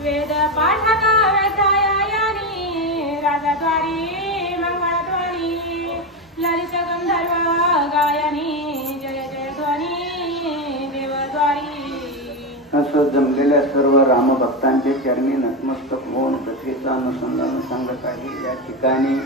वेद पाठक वेदायानी राजद्वारी मंगळध्वनी ललित गंधर्व गायनी जय जय ध्वनी देवद्वारी। असं जमलेल्या सर्व रामभक्तांचे चरणी नतमस्तक होऊन कथेचा अनुसंधान सांगत आहे। या ठिकाणी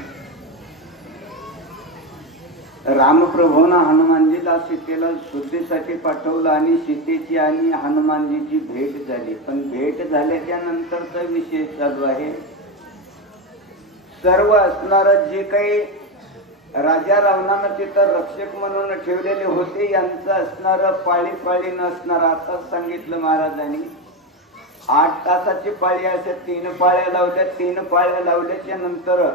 रामप्रभूंना हनुमानजीला सीतेला शुद्धीसाठी पाठवलं आणि सीतेची आणि हनुमानजीची भेट झाली। पण भेट झाल्याच्या नंतरचा विषय चालू आहे। सर्व असणार जे काही राजा रावणानं तिथं रक्षक म्हणून ठेवलेले होते यांचं असणार पाळी पाळी नसणार। आता सांगितलं महाराजांनी 8 तासाची पाळी असे 3 पाळ्या लावल्या। 3 पाळ्या लावल्याच्या नंतर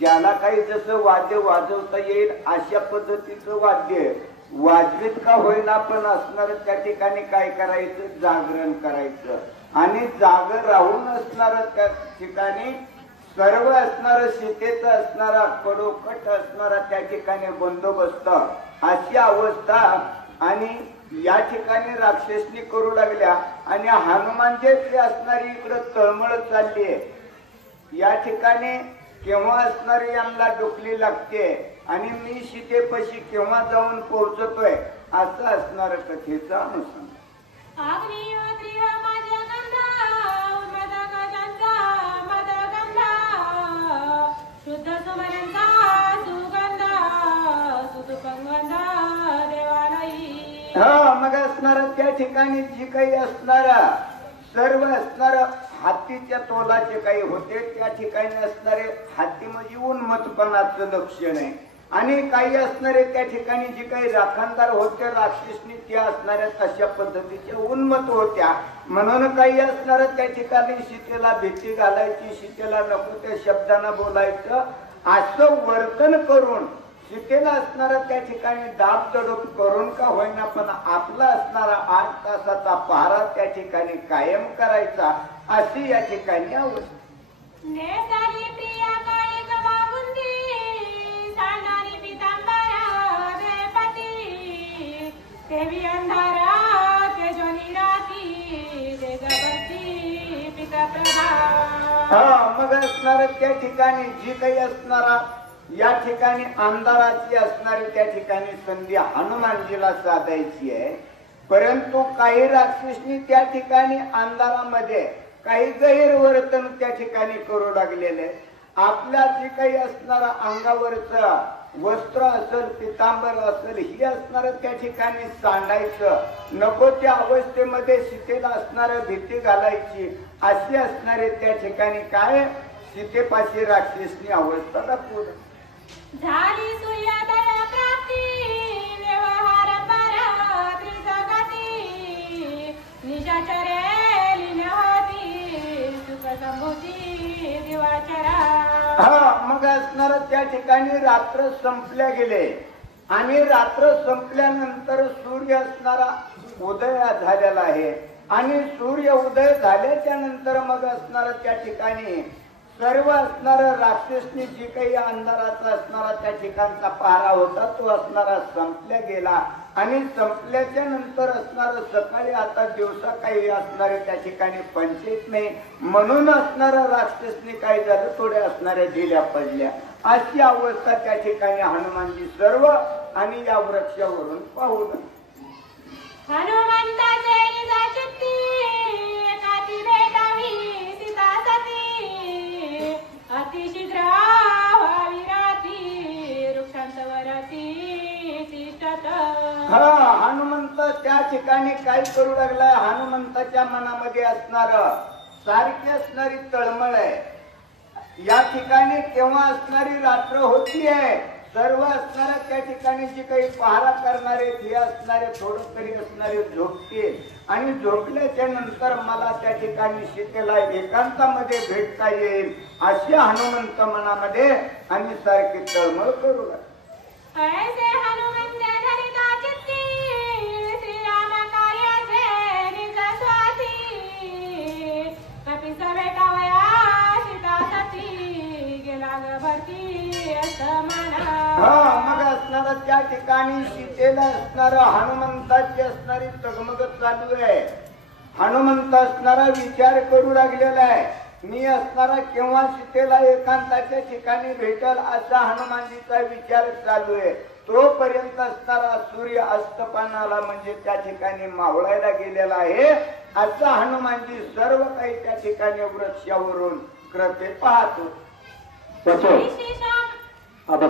ज्याला काही जसं वाद्य वाजवता येईल अशा पद्धतीचं वाद्य वाजवीत का होईना पण असणार त्या ठिकाणी काय करायचं, जागरण करायचं। आणि जागर राहून असणार त्या ठिकाणी सर्व असणार सीतेचं असणारा कडोकट असणारा त्या ठिकाणी बंदोबस्त अशी अवस्था आणि या ठिकाणी राक्षसनी करू लागल्या। आणि हनुमानजी असणारी इकडे तळमळ चालली आहे। या ठिकाणी केव्हा असणारी यांना डोकली लागते आणि मी सीतेपाशी केव्हा जाऊन पोहोचतोय असं असणार कथेचा अनुसंधान। हा मग असणार त्या ठिकाणी जी काही असणारा सर्व असणार हत्तीच्या तोलाचे काही होते त्या ठिकाणी असणारे हत्ती म्हणजे उन्मत्तपणाचं लक्षण आहे। आणि काही असणारे त्या ठिकाणी जे काही राखणदार होते राक्षसनी त्या असणाऱ्या तशा पद्धतीच्या उन्मत्त होत्या। म्हणून काही असणार त्या ठिकाणी सीतेला भीती घालायची, सीतेला नको त्या शब्दानं बोलायचं असं वर्तन करून सीतेला असणारा त्या ठिकाणी दाब दडप करून का होईना पण आपला असणारा 8 तासाचा पहारा त्या ठिकाणी कायम करायचा अशी या ठिकाणी अवस्था। मग असणार त्या ठिकाणी जी काही असणारा या ठिकाणी अंधाराची असणारी त्या ठिकाणी संधी हनुमानजीला साधायची आहे। परंतु काही राक्षसनी त्या ठिकाणी अंधारामध्ये काही गैरवर्तन त्या ठिकाणी करू लागलेले। आपल्या जे काही असणारा अंगावरचं वस्त्र असेल पितांबर असेल ही असणार त्या ठिकाणी सांडायचं नको त्या अवस्थेमध्ये सीतेला असणार भीती घालायची अशी असणारे त्या ठिकाणी काय सीतेपाशी राक्षसनी अवस्था दाखवली। झाली सूर्योदय प्राप्ती व्यवहार परात्री जगती निशाचरे लीन होती सुख संभूती दिवाचरा। मग असणार त्या ठिकाणी रात्र संपल्या गेले आणि रात्र संपल्यानंतर सूर्य असणारा उदय झालेला आहे। आणि सूर्य उदय झाल्याच्या नंतर मग असणार त्या ठिकाणी सर्व असणार राक्षसनी जी काही अंधाराचा असणारा त्या ठिकाणचा पहारा होता तो असणारा संपल्या गेला। आणि संपल्याच्या नंतर असणार सकाळी आता दिवसा काही असणारे त्या ठिकाणी पंचायत नाही म्हणून असणार राक्षसनी काय झालं थोड्या असणाऱ्या ढिल्या पडल्या अशी अवस्था त्या ठिकाणी हनुमानजी सर्व आणि या वृक्षावरून पाहू लागले। हनुमंताचे निजाचित्ती एकाती भेटावी सीता सती अतिशीघ्र व्हावी राती वृक्षांतवरती तिष्ठत। हनुमंत त्या ठिकाणी काय करू लागलाय हनुमंताच्या मनामध्ये असणार सारखी असणारी तळमळ आहे। या ठिकाणी केव्हा असणारी रात्र होती आहे सर्व असणाऱ्या त्या ठिकाणी जे काही पहारा करणारे हे असणारे थोडं तरी असणारे झोपतील आणि झोपल्याच्या नंतर मला त्या ठिकाणी सीतेला एकांतामध्ये भेटता येईल अशी हनुमंत मनामध्ये आणि सारखी तळमळ करू लागले। मग असणार त्या ठिकाणी सीतेला असणार हनुमंताची असणारी तगमग चालू आहे। हनुमंत असणारा विचार करू लागलेला आहे. मी असणारा केव्हा सीतेला एकांताच्या ठिकाणी भेटल असा हनुमानजीचा विचार चालू आहे. तोपर्यंत असणारा सूर्य अस्तपानाला म्हणजे त्या ठिकाणी मावळायला गेलेला आहे. असा हनुमानजी सर्व काही त्या ठिकाणी वृक्षावरून कृपे पाहतो. विशेषम आता